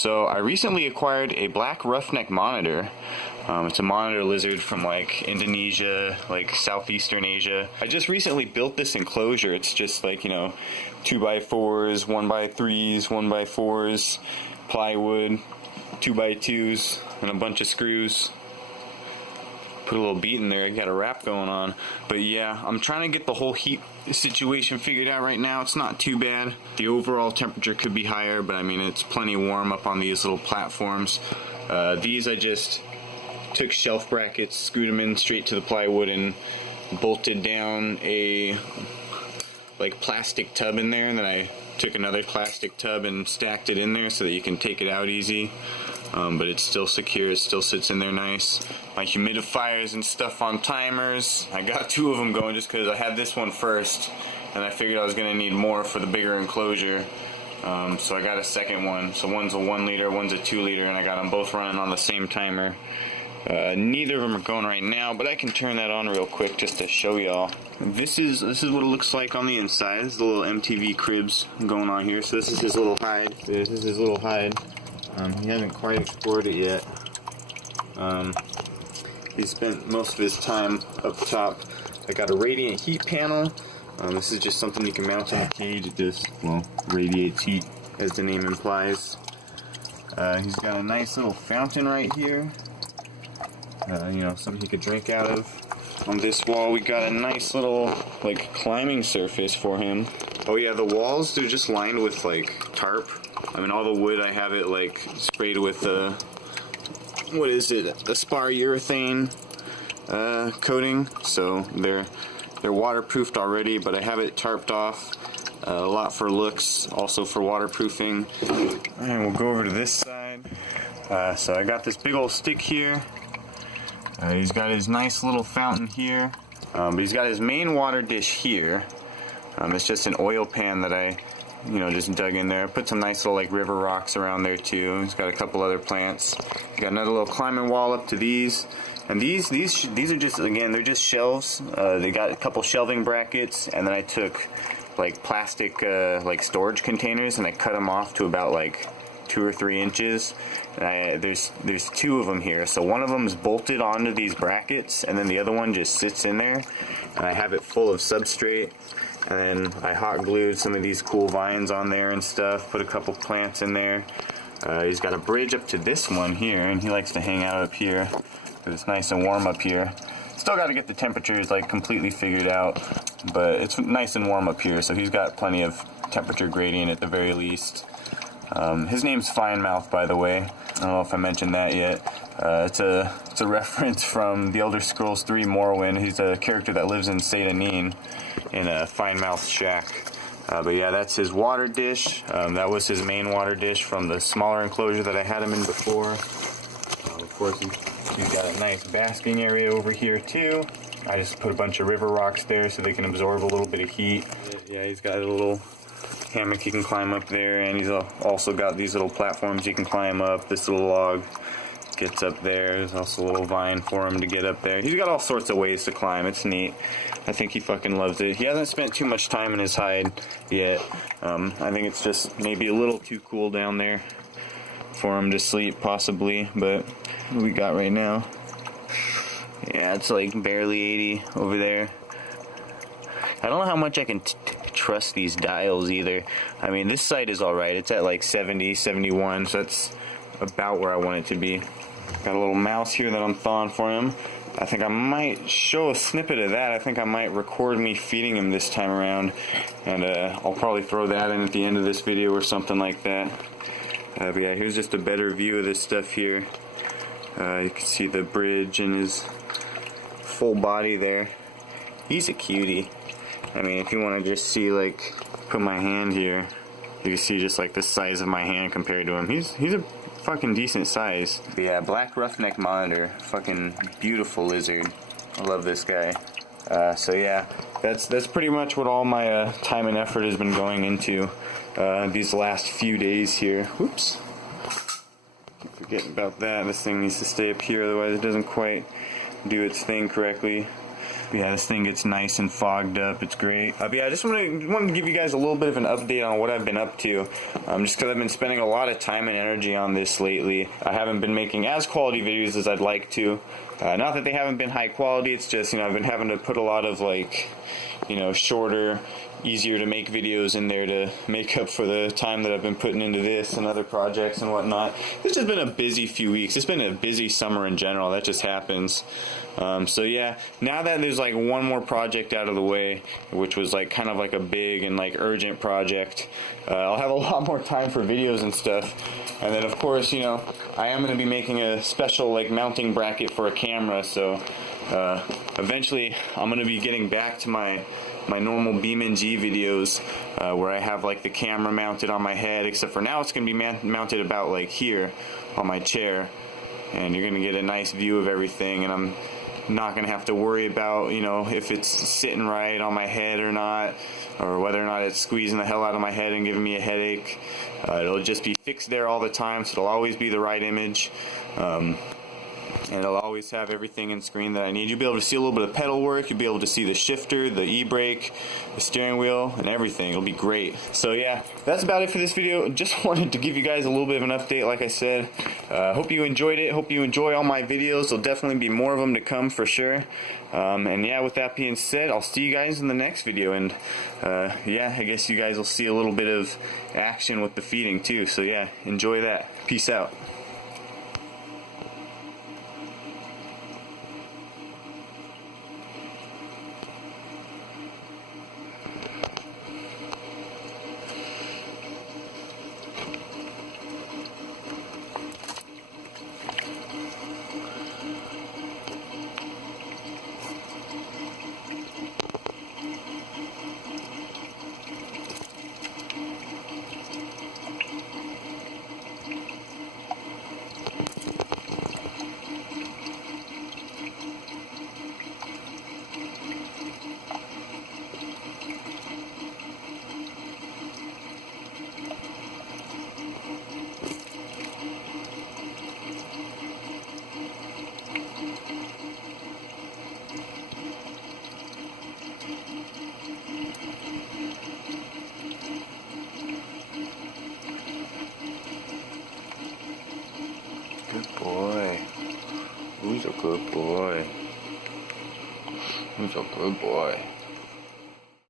So I recently acquired a Black Roughneck Monitor. It's a monitor lizard from like Indonesia, like southeastern Asia. I just recently built this enclosure. It's just like, 2x4s, 1x3s, 1x4s, plywood, 2x2s, and a bunch of screws. Put a little beat in there, I got a wrap going on. But yeah, I'm trying to get the whole heat situation figured out right now. It's not too bad. The overall temperature could be higher, but I mean, it's plenty warm up on these little platforms. These I just took shelf brackets, screwed them in straight to the plywood, and bolted down a like plastic tub in there, and then I took another plastic tub and stacked it in there so that you can take it out easy. But it's still secure, it still sits in there nice. My humidifiers and stuff on timers, I got 2 of them going just because I had this one first, and I figured I was going to need more for the bigger enclosure. So I got a second one. So one's a 1 liter, one's a 2 liter, and I got them both running on the same timer. Neither of them are going right now, but I can turn that on real quick just to show y'all. This is what it looks like on the inside. This is the little MTV cribs going on here. So this is his little hide. This is his little hide. He hasn't quite explored it yet. He spent most of his time up top. I got a radiant heat panel. This is just something you can mount on a cage. It just, radiates heat, as the name implies. He's got a nice little fountain right here. Something he could drink out of. On this wall, we got a nice little, climbing surface for him. Oh yeah, the walls, they're just lined with, tarp. I mean, all the wood, I have it, sprayed with, what is it? A spar urethane coating. So they're waterproofed already, but I have it tarped off. A lot for looks, also for waterproofing. And we'll go over to this side. So I got this big old stick here. He's got his nice little fountain here. But he's got his main water dish here. It's just an oil pan that I just dug in there. Put some nice little river rocks around there too. He's got a couple other plants. Got another little climbing wall up to these. And these are just, again, they're just shelves. They got a couple shelving brackets, and then I took plastic storage containers, and I cut them off to about 2 or 3 inches. And there's 2 of them here. So one of them is bolted onto these brackets, and then the other one just sits in there. And I have it full of substrate. And then I hot glued some of these cool vines on there and stuff. Put a couple plants in there. He's got a bridge up to this one here, and he likes to hang out up here because it's nice and warm up here. Still got to get the temperatures completely figured out, but it's nice and warm up here, so he's got plenty of temperature gradient at the very least. His name's Fine Mouth, by the way. I don't know if I mentioned that yet. It's a reference from the Elder Scrolls 3 Morrowind. He's a character that lives in Satanin in a Fine Mouth shack. But yeah, that's his water dish. That was his main water dish from the smaller enclosure that I had him in before. Of course, he's got a nice basking area over here too. I just put a bunch of river rocks there so they can absorb a little bit of heat. Yeah, he's got a little hammock you can climb up there, and he's also got these little platforms you can climb up. This little log gets up there. There's also a little vine for him to get up there. He's got all sorts of ways to climb. It's neat. I think he fucking loves it. He hasn't spent too much time in his hide yet. I think it's just maybe a little too cool down there for him to sleep, possibly. But what we got right now? Yeah, it's barely 80 over there. I don't know how much I can trust these dials either. I mean, this side is alright. It's at 70, 71, so that's about where I want it to be. Got a little mouse here that I'm thawing for him. I think I might show a snippet of that. I think I might record me feeding him this time around, and I'll probably throw that in at the end of this video or something like that. But yeah, here's just a better view of this stuff here. You can see the bridge and his full body there. He's a cutie. I mean, if you want to just see, put my hand here, you can see just the size of my hand compared to him. He's a fucking decent size. But yeah, Black Roughneck Monitor, fucking beautiful lizard. I love this guy. So yeah, that's pretty much what all my time and effort has been going into these last few days here. Whoops. Keep forgetting about that. This thing needs to stay up here, otherwise it doesn't quite do its thing correctly. But yeah, this thing gets nice and fogged up. It's great. But yeah, I just wanted to give you guys a little bit of an update on what I've been up to. Just because I've been spending a lot of time and energy on this lately. I haven't been making as quality videos as I'd like to. Not that they haven't been high quality, it's just, I've been having to put a lot of shorter, easier to make videos in there to make up for the time that I've been putting into this and other projects and whatnot. It's just been a busy few weeks. It's been a busy summer in general. That just happens. So yeah, now that there's one more project out of the way, which was kind of a big and urgent project, I'll have a lot more time for videos and stuff. And then of course, I am going to be making a special mounting bracket for a camera, so eventually I'm going to be getting back to my normal BeamNG videos where I have the camera mounted on my head, except for now it's going to be mounted about here on my chair, and you're going to get a nice view of everything, and I'm not going to have to worry about if it's sitting right on my head or not, or whether or not it's squeezing the hell out of my head and giving me a headache. It'll just be fixed there all the time, so it'll always be the right image. And it'll always have everything in screen that I need. You'll be able to see a little bit of pedal work, you'll be able to see the shifter, the e-brake, the steering wheel, and everything. It'll be great. So yeah, that's about it for this video. Just wanted to give you guys a little bit of an update, like I said. Hope you enjoyed it. Hope you enjoy all my videos. There'll definitely be more of them to come for sure. And yeah, with that being said, I'll see you guys in the next video. And yeah, I guess you guys will see a little bit of action with the feeding too. So yeah, enjoy that. Peace out. Good boy. Who's a good boy? Who's a good boy?